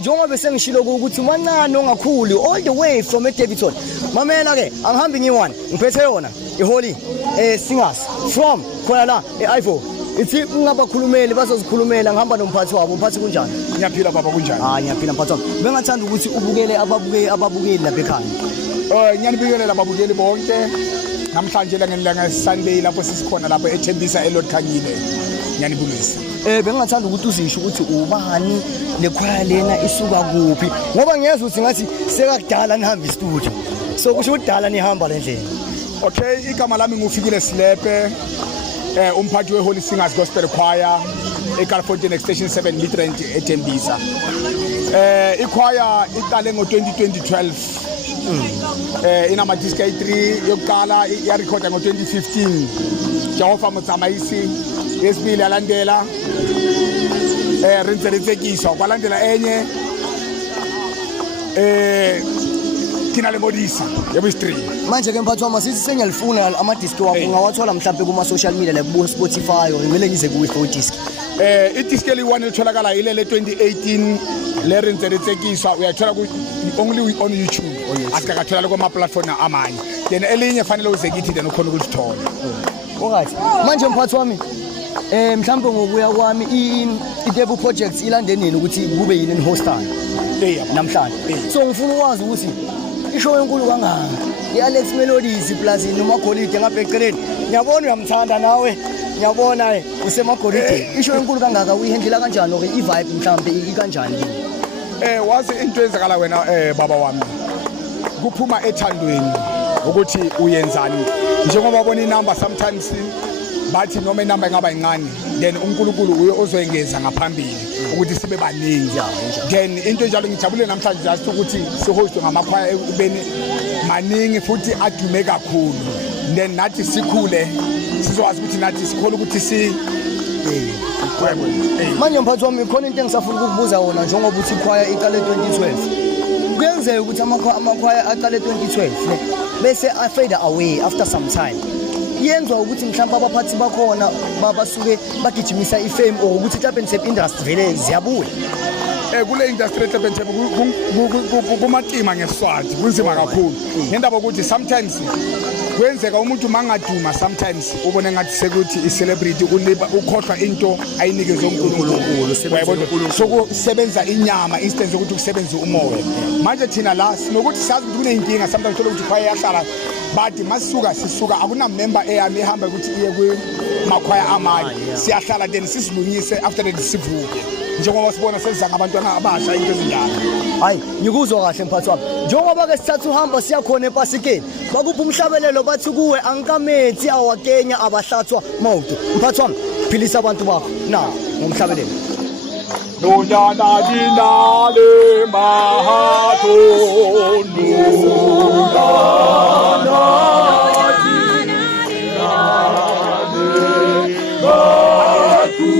Njengoba sengishilo ukuthi mancane ongakhuli all the way from eDavidson. Mamela ke angihambi ngiyi1 ngiphethe yona iholy singers from khona la eIvo. Ithi ungabakhulumeli bazozikhulumela ngihamba nomphathi wabo umphathi kunjani? Ngiyaphila baba kunjani? Ngiyaphila mphathi wami. Bengathanda ukuthi ubukele ababukeli lapha ekhaya. Ngiyanibikelela ababukeli bonke. Namhlanje la Sunday lapho sisikhona lapho eThembisa eLord Khanyile. Ngiyanibulisa. Bengathanda ukuthi uzisho ukuthi ubani lekhwaya lena isuka kuphi ngoba ngiyeza ukuthi ngathi sekakudala nihamba istudio so kusho udala nihamba le ndlela. Okay, igama lami ngufikile Silepe umphathi weHoly Singers Gospel Choir eCalifornia Extension 7 Midrand eThembisa. Ichoir iqale ngo2012 inama disc 3 yokuqala ya record ngo2015 Jehova Motsamaishi yesibili alandela Rinzeletsekiswa kwalandela enye Kina Lemodisa yabo3 manje ke mphathi wami sithi sengiyalifuna ama disc wakho ngawathola mhlawumbe kuma social media like ku Spotify or ngimele ngize kuwe for disc I disc eli1 litholakala ile le 2018 le Rinzeletsekiswa uyathola ku only on YouTube akakathola kuma platform amanye then elinye fanele uze kithi then ukhona ukulithola. Alright manje mphathi wami mhlawumbe ngokuya kwami iDebu projects ilandenini ukuthi kube yini enhostana namhlanje so ngifuna ukwazi ukuthi ishow enkulu kangaka iAlex Melodies plus noMagolide ngapha eceleni ngiyabona uyamthanda nawe ngiyabona usemagolide ishow enkulu kangaka uyihandlela kanjani or ivibe mhlawumbe ikanjani wazi into ezakala wena baba wami kuphuma ethandweni ukuthi uyenzani njengoba bona inamba sometimes bathi noma inamba ingaba incane then uNkulunkulu uye ozoyengeza ngaphambili ukuthi sibe baningi then into njalo ngijabule namhlanje just ukuthi sihostwe ngamakhwaya ubeni maningi futhi adume kakhulu then nathi sikhule sizokwazi ukuthi nathi sikhole ukuthi manje mphathi wami khona into engisafuna ukukubuza wona njengoba uthi ikhwaya iqale 2012 kuyenzeka ukuthi amakhwaya aqale 2012 bese afade away after some time yenzwa ukuthi mhlawumbe abaphathi bakhona babasuke bagijimisa ifame or ukuthi iTapentep industry vele ziyabuya kule industry eTapentep kumatima ngeSiswati kunzima kakhulu ngendaba ukuthi sometimes kwenzeka umuntu mangaduma sometimes ubone ngathi sekuthi icelebrity ukhohlwa into ayinikezwe uNkulunkulu so kusebenza inyama instead ukuthi kusebenze umoya manje thina la sinokuthi sazi ukuthi kuneyinkinga sometimes uthola ukuthi khaya yahlala bathi sisuka akuna member eyami ehamba ukuthi iye kwimakhwaya amanye siyahlala then sisilungise after that sivuke njengoba sibona sezanga abantwana abasha into ezinjalo. Hayi ngikuzwa kahle mphathi wami njengoba ke sithatha uhamba siya khona ePasikeni bakupha umhlabelelo bathi kuwe angikamethi awakenya abahlathwa moto mphathi wami philisa abantu bakho na ngomhlabelelo Nonyana dinale mahato nonyana dinale mahato